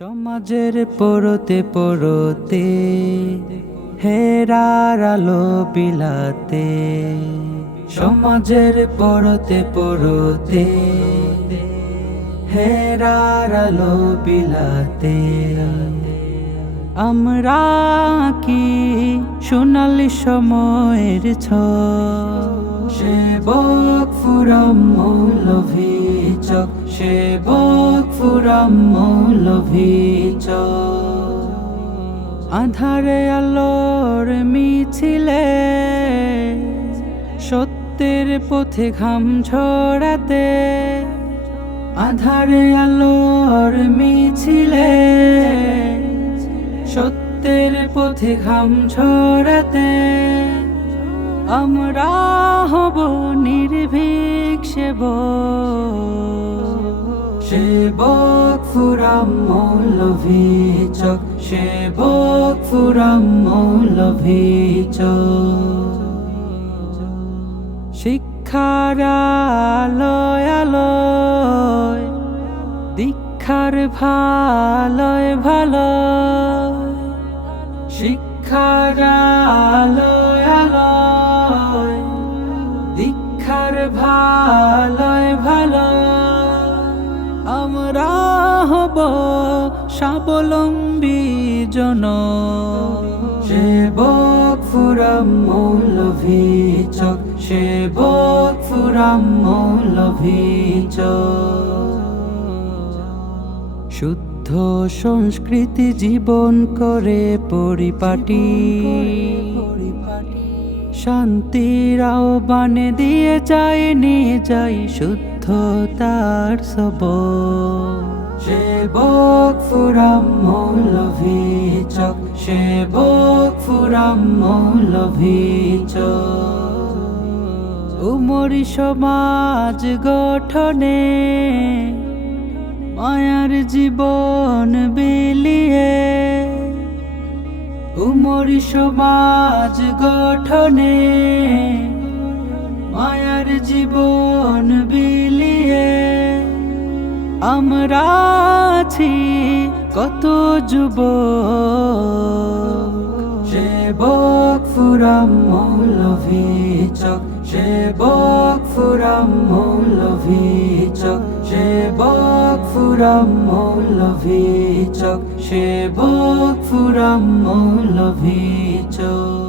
সমাজের পরতে পরতে হেরার আলো বিলাতে, সমাজের পরতে পরতে হেরার আলো বিলাতে, আমরা কি সোনালি সময়ের সেবক ফুরাম মৌলভী চক, সেবক ফুরাম মৌলভী চক। আধারে আলোর মিছিলে সত্যের পথে ঘাম ঝরাতে, আধারে আলোর মিছিলে সত্যের পথে ঘাম ঝরাতে, আমরা হব নির্ভীক সেবক ফুরাম মৌলভী চক, সেবক ফুরাম মৌলভী চক। শিক্ষার আলোয় আলোয় দীক্ষার ভালোয় ভালোয়, শিক্ষার আলোয় আলোয় দীক্ষার ভালোয় ভালোয়, আমরা হব স্বাবলম্বী জন সেবক ফুরাম মৌলভী চক, সেবক ফুরাম মৌলভী চক। শুদ্ধ সংস্কৃতি জীবন করে পরিপাটি, শান্তির আহ্বানে দিয়ে যায় নিয়ে যাই শুদ্ধতার সবক, সেবক ফুরাম মৌলভী চক, সেবক ফুরাম মৌলভী চক। উমরি সমাজ গঠনে মায়ার জীবন বিলিয়ে, উমরি সমাজ গঠনে মায়ার জীবন বিলিয়ে, আমরা আছি কত যুবক সেবক ফুরাম মৌলভী চক, সেবক ফুরাম মৌলভী চক, সেবক ফুরাম মৌলভী চক, সেবক ফুরাম মৌলভী চক।